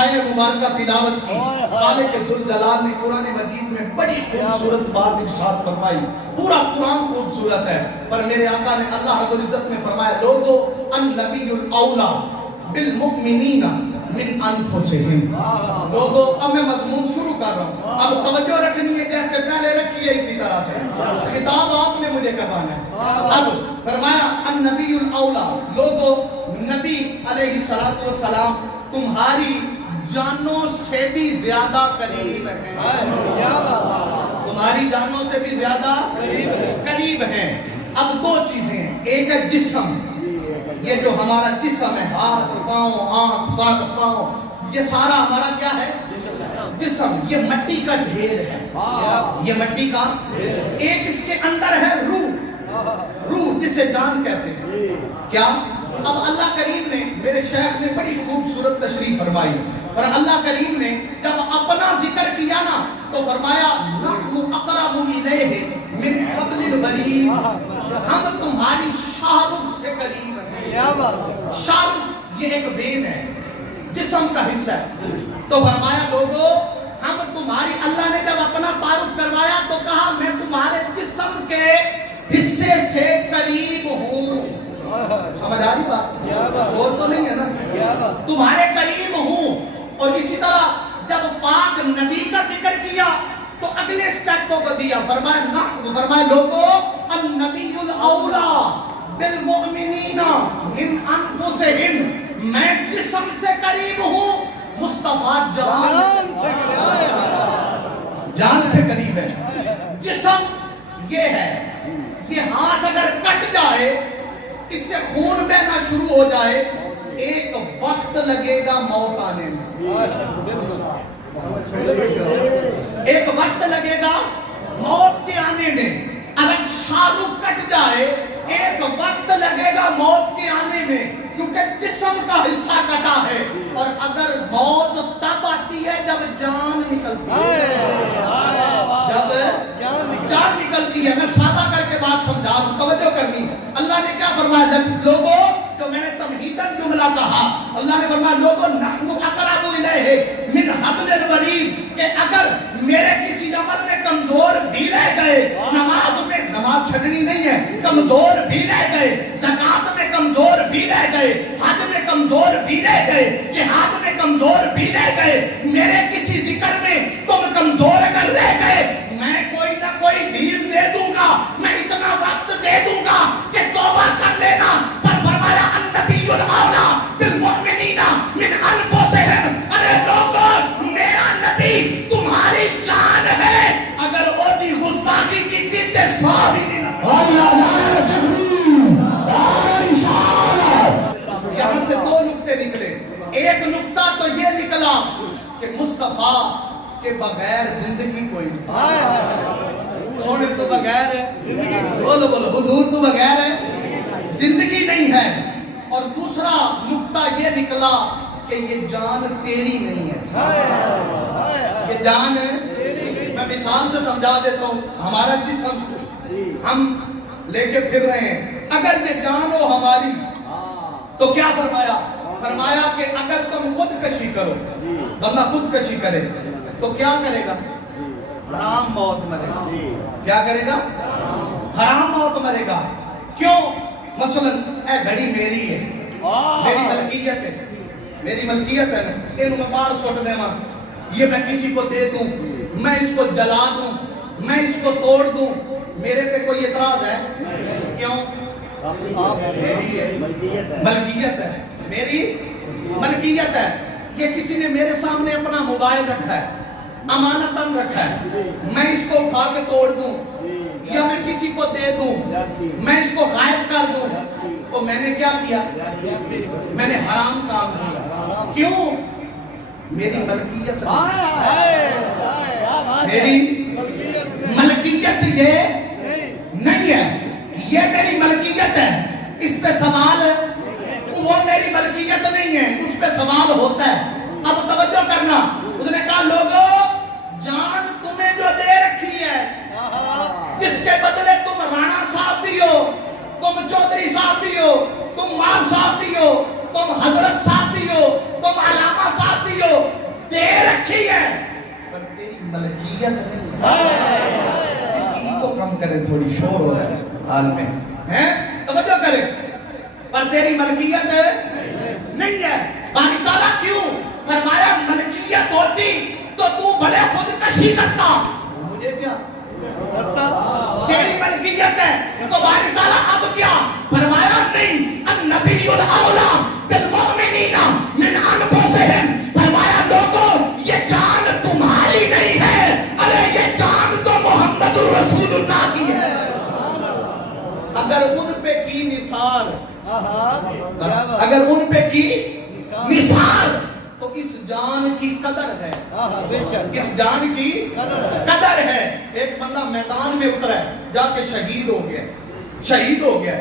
آیت مبارکہ تلاوت کی، خالق ذوالجلال نے قرآن مجید میں بڑی خوبصورت بات ارشاد فرمائی. پورا قرآن خوبصورت ہے، پر میرے آقا نے اللہ رب العزت نے فرمایا لوگو النبی الاولا بالمؤمنین من انفسہم. لوگو اب میں مضمون شروع کر رہا ہوں، اب توجہ رکھنی ہے جیسے پہلے رکھی ہے اسی طرح سے، خطاب آپ نے مجھے کروانا ہے. اب فرمایا النبی الاولا، لوگو نبی علیہ السلام تمہاری جانوں سے بھی زیادہ قریب ہیں، تمہاری جانوں سے بھی زیادہ قریب ہیں. اب دو چیزیں ہیں، ایک ہے جسم، یہ جو ہمارا جسم ہے، ہاتھ پاؤں آنکھ سر پاؤں، یہ سارا ہمارا کیا ہے؟ جسم. یہ مٹی کا ڈھیر ہے، یہ مٹی کا. ایک اس کے اندر ہے روح، روح جسے جان کہتے ہیں. کیا؟ اب اللہ کریم نے، میرے شیخ نے بڑی خوبصورت تشریح فرمائی، اور اللہ کریم نے جب اپنا ذکر کیا نا تو فرمایا نحن اقرب الیہ من حبل الورید، ہم تمہاری شاہ رخ سے قریب ہیں. شاہ رخ یہ ایک وین ہے، جسم کا حصہ ہے. تو فرمایا لوگو ہم تمہاری، اللہ نے جب اپنا تعارف کروایا تو کہا میں تمہارے جسم کے حصے سے قریب ہوں. سمجھ آ رہی بات؟ شور تو نہیں ہے نا؟ تمہارے قریب ہوں. اور اسی طرح جب پاک نبی کا ذکر کیا تو اگلے سٹیپوں کو دیا، فرمایا لوگو النبی الاولا بالمؤمنین من انفسہم، میں جسم سے قریب ہوں، مصطفیٰ جان سے قریب ہے. جسم یہ ہے، یہ ہاتھ اگر کٹ جائے، اس سے خون بہنا شروع ہو جائے، ایک وقت لگے گا موت آنے میں، ایک وقت لگے گا موت کے آنے میں. اگر شاہ رخ کٹ جائے، ایک وقت لگے گا موت کے آنے میں، کیونکہ جسم کا حصہ کٹا ہے. اور اگر موت تب آتی ہے جب جان نکلتی ہے، جب جان نکلتی ہے. میں سادہ کر کے بات سمجھا دوں، توجہ کرنی. اللہ نے کیا فرمایا؟ جب لوگوں، جو میں نے تمہیداً جملہ کہا، اللہ نے فرمایا لوگوں نحن اقرب الیہ من حبل الورید، کہ اگر میرے کسی عمل میں کمزور بھی رہ گئے، نماز میں، نماز چھڑنی نہیں ہے، کمزور بھی رہ گئے، زکوٰۃ میں کمزور بھی رہ گئے، حج میں کمزور بھی رہ گئے، جہاد میں کمزور بھی رہ گئے، میرے کسی ذکر میں تم کمزور اگر رہ گئے، میں کوئی نہ کوئی ڈھیل دے دوں گا، میں اتنا وقت دے دوں گا کہ توبہ کر لینا. پر فرمایا النبی الاولا بالمؤمنین من انفسہم، ارے لوگوں میرا نبی تمہاری جان ہے، اگر وہ دی گستاخی کی تے سو بھی نہیں لگا. یہاں سے دو نکتے نکلے. ایک نکتہ تو یہ نکلا کہ مصطفیٰ کے بغیر زندگی کوئی نہیں. سونے تو بغیر ہے، بولو بولو حضور تو بغیر ہے، زندگی نہیں ہے. اور دوسرا نکتہ یہ نکلا کہ یہ جان تیری نہیں ہے، یہ جان، میں مثال سے سمجھا دیتا ہوں. ہمارا جسم ہم لے کے پھر رہے ہیں، اگر یہ جان ہو ہماری تو کیا فرمایا؟ فرمایا کہ اگر تم خود کشی کرو، بندہ خود کشی کرے تو کیا کرے گا؟ حرام موت مرے گا. کیا کرے گا؟ حرام موت مرے گا. کیوں؟ مثلا اے گھڑی میری ہے، میری ملکیت ہے، میری ملکیت ہے، انہوں میں باڑ سوٹ دے ماں، یہ میں کسی کو دے دوں، میں اس کو جلا دوں، میں اس کو توڑ دوں، میرے پہ کوئی اعتراض ہے؟ کیوں؟ میری ہے، ملکیت ہے، میری ملکیت ہے. یہ کسی نے میرے سامنے اپنا موبائل رکھا ہے، امانتاً رکھا ہے، میں اس کو اٹھا کے توڑ دوں یا میں کسی کو دے دوں، میں اس کو غائب کر دوں، تو میں نے کیا کیا؟ میں نے حرام کام کیا. کیوں؟ میری ملکیت میری ملکیت یہ نہیں ہے، یہ میری ملکیت ہے، اس پہ سوال ہے. وہ میری ملکیت نہیں ہے، اس پہ سوال ہوتا ہے. اب توجہ کرنا، اس نے کہا لوگوں جان تمہیں جو دے رکھی ہے، جس کے بدلے تم رانا صاحب بھی ہو، تم چودھری صاحب بھی ہو، تم مار صاحب بھی ہو، تم حضرت صاحب بھی ہو، تم علامہ صاحب بھی ہو، حال میں ہیں. توجہ کرے. پر تیری ملکیت نہیں ہے. باری تعالیٰ کیوں؟ فرمایا ملکیت ہوتی تو تو بھلے خودکشی کرتا. مجھے کیا تیری ملکیت ہے تو باری تعالیٰ اب کیا فرمایا؟ نہیں. النبی الاولیٰ بالمؤمنین من انفسہم. فرمایا لوگوں یہ جان تمہاری نہیں ہے، ارے یہ جان تو محمد رسول اللہ کی ہے. اگر ان پہ کی نثار، اگر ان پہ کی نثار تو اس جان کی قدر ہے. اس جان کی قدر ہے. ایک بندہ میدان میں اترا ہے، جا کے شہید ہو گیا، شہید ہو گیا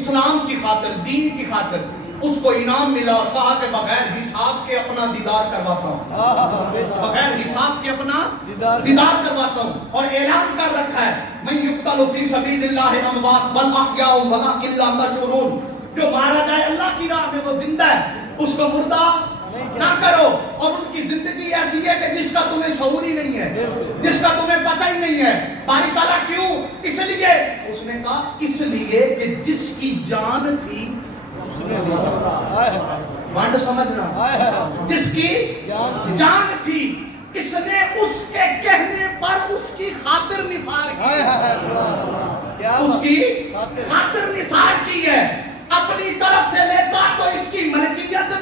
اسلام کی خاطر، دین کی خاطر. اس کو انعام ملا اور کہا کہ بغیر حساب کے اپنا دیدار کرواتا ہوں، بغیر حساب کے اپنا دیدار کرواتا ہوں. اور اعلان کر رکھا ہے من یقتل فی سبیل اللہ اموات بل احیاء ولکن لا تشعرون. جو مارا جائے اللہ کی راہ میں وہ زندہ ہے، اس کو مردہ نہ کرو. اور ان کی زندگی ایسی ہے کہ جس کا تمہیں شعور ہی نہیں ہے، جس کا تمہیں پتہ ہی نہیں ہے. باری تعالیٰ کیوں؟ اس لیے اس نے کہا اس لیے کہ جس کی جان تھی، بانڈ سمجھنا، جس کی جان تھی اس نے اس کے کہنے پر اس کی خاطر نثار کی، اس کی خاطر نثار کی ہے. اپنی طرف سے لیتا تو اس کی ملکیت